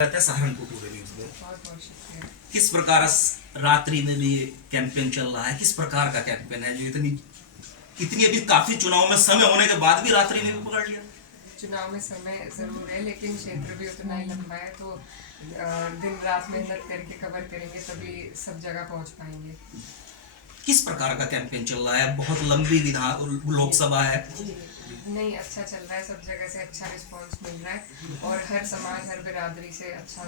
Saharanpur today news में किस प्रकार रात्रि में भी कैंपेन चल रहा है, किस प्रकार का कैंपेन है जो इतनी इतनी अभी काफी चुनाव में समय होने के बाद भी रात्रि में भी पकड़ लिया। चुनाव में समय जरूर है, लेकिन क्षेत्र भी उतना ही लंबा है, तो दिन रात मेहनत करके कवर करेंगे तभी सब जगह पहुंच पाएंगे। किस प्रकार का कैंपेन चल रहा है? बहुत लंबी विधान लोकसभा है। नहीं, अच्छा चल रहा है, सब जगह से अच्छा रिस्पांस मिल रहा है और हर समाज हर बिरादरी से अच्छा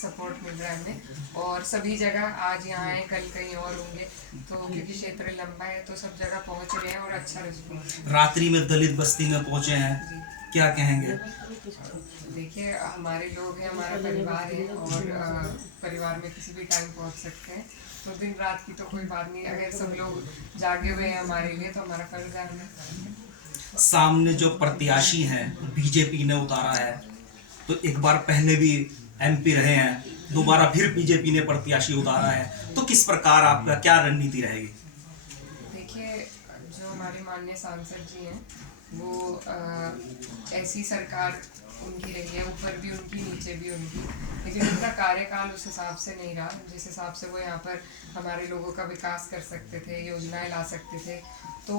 सपोर्ट मिल रहा है हमें। और सभी जगह आज यहाँ आए, कल कहीं और होंगे, तो क्योंकि क्षेत्र लंबा है तो सब जगह पहुँच रहे हैं और अच्छा रिस्पांस। रात्रि में दलित बस्ती में पहुंचे हैं, क्या कहेंगे? देखिए, हमारे लोग हैं, हमारा परिवार है और परिवार में किसी भी टाइम पहुंच सकते हैं, तो दिन रात की तो कोई बात नहीं। अगर सब लोग जागे हुए हैं हमारे लिए तो हमारा फर्ज है हमें। सामने जो प्रत्याशी हैं बीजेपी ने उतारा है, तो एक बार पहले भी एमपी रहे हैं, दोबारा फिर बीजेपी ने प्रत्याशी उतारा है, तो किस प्रकार आपका क्या रणनीति रहेगी? देखिए, जो हमारे माननीय सांसद जी हैं वो ऐसी सरकार उनकी रही है, ऊपर भी उनकी नीचे भी उनकी, लेकिन उनका कार्यकाल उस हिसाब से नहीं रहा जिस हिसाब से वो यहाँ पर हमारे लोगों का विकास कर सकते थे, योजनाएं ला सकते थे, तो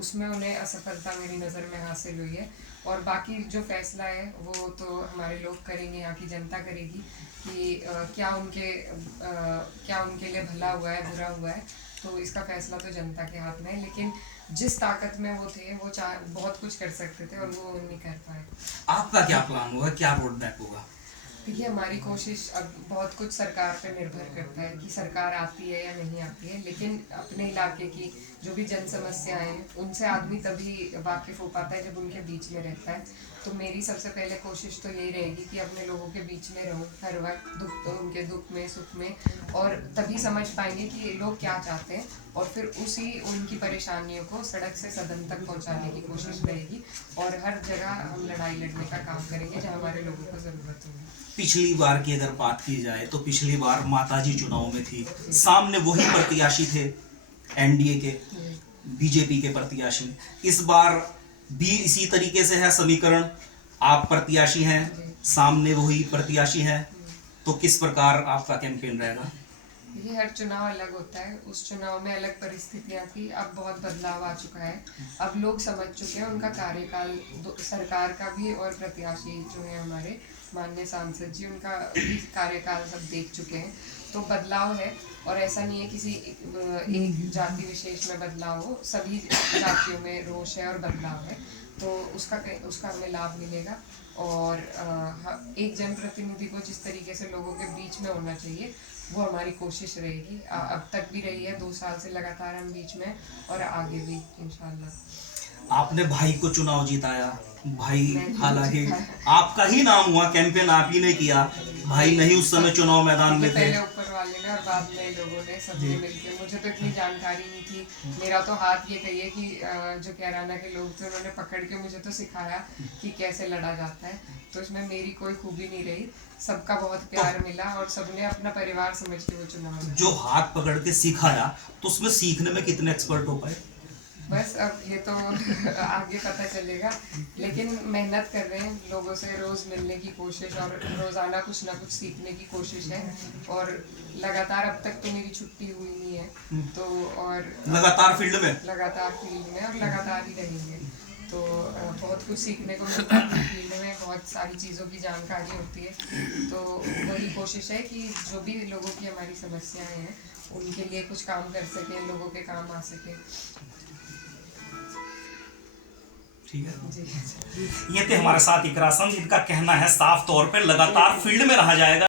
उसमें उन्हें असफलता मेरी नज़र में हासिल हुई है। और बाकी जो फैसला है वो तो हमारे लोग करेंगे, यहाँ की जनता करेगी कि क्या उनके लिए भला हुआ है, बुरा हुआ है, तो इसका फैसला तो जनता के हाथ में है। लेकिन जिस ताकत में वो थे वो बहुत कुछ कर सकते थे और वो नहीं कर पाए। आपका क्या प्लान होगा, क्या रोड मैप होगा? देखिए, हमारी कोशिश अब बहुत कुछ सरकार पे निर्भर करता है कि सरकार आती है या नहीं आती है, लेकिन अपने इलाके की जो भी जन समस्याएं हैं उनसे आदमी तभी वाकिफ हो पाता है जब उनके बीच में रहता है। तो मेरी सबसे पहले कोशिश तो यही रहेगी कि अपने लोगों के बीच में रहूं हर वक्त, उनके दुख में सुख में, और तभी समझ पाएंगे कि लोग क्या चाहते हैं और फिर उनकी परेशानियों को सड़क से सदन तक पहुंचाने की कोशिश रहेगी। और हर जगह हम लड़ाई लड़ने का काम करेंगे जहाँ हमारे लोगों को ज़रूरत होगी। पिछली बार की अगर बात की जाए तो पिछली बार माताजी चुनाव में थी, सामने वही प्रत्याशी थे एनडीए के, बीजेपी के प्रत्याशी। इस बार भी इसी तरीके से है समीकरण, आप प्रत्याशी हैं, सामने वही प्रत्याशी हैं, तो किस प्रकार आपका कैंपेन रहेगा? ये हर चुनाव अलग होता है, उस चुनाव में अलग परिस्थितियां थी, अब बहुत बदलाव आ चुका है, अब लोग समझ चुके हैं उनका कार्यकाल, सरकार का भी और प्रत्याशी जो है हमारे माननीय सांसद जी, उनका भी कार्यकाल सब देख चुके हैं, तो बदलाव है। और ऐसा नहीं है किसी एक जाति विशेष में बदलाव हो, सभी जातियों में रोष है और बदलाव है, तो उसका हमें लाभ मिलेगा। और एक जनप्रतिनिधि को जिस तरीके से लोगों के बीच में होना चाहिए वो हमारी कोशिश रहेगी, अब तक भी रही है, 2 साल से लगातार हम बीच में और आगे भी इंशाल्लाह। आपने भाई को चुनाव जिताया, भाई हालांकि आपका ही नाम हुआ, कैंपेन आप ही ने किया, भाई नहीं उस समय चुनाव मैदान में थे। पहले ऊपर वाले ने और बाद में लोगों ने सबने मिलकर, मुझे तो इतनी जानकारी नहीं थी, मेरा तो हाथ ये कहिए कि जो कैराना के लोग थे उन्होंने पकड़ के मुझे तो सिखाया कि कैसे लड़ा जाता है, तो इसमें मेरी कोई खूबी नहीं रही, सबका बहुत प्यार मिला और सबने अपना परिवार समझ के वो चुनाव जो हाथ पकड़ के सिखाया, तो उसमें सीखने में कितने एक्सपर्ट हो पाए? बस अब ये तो आगे पता चलेगा, लेकिन मेहनत कर रहे हैं, लोगों से रोज मिलने की कोशिश और रोजाना कुछ ना कुछ सीखने की कोशिश है। और लगातार अब तक तो मेरी छुट्टी हुई नहीं है, तो और लगातार फील्ड में और लगातार ही रहेंगे, तो बहुत कुछ सीखने को मिलता है फील्ड में, बहुत सारी चीज़ों की जानकारी होती है, तो वही कोशिश है कि जो भी लोगों की हमारी समस्याएं हैं उनके लिए कुछ काम कर सकें, लोगों के काम आ सके। ठीक है, ये थे हमारे साथ इकरा संघ, इनका कहना है साफ तौर पे लगातार फील्ड में रहा जाएगा।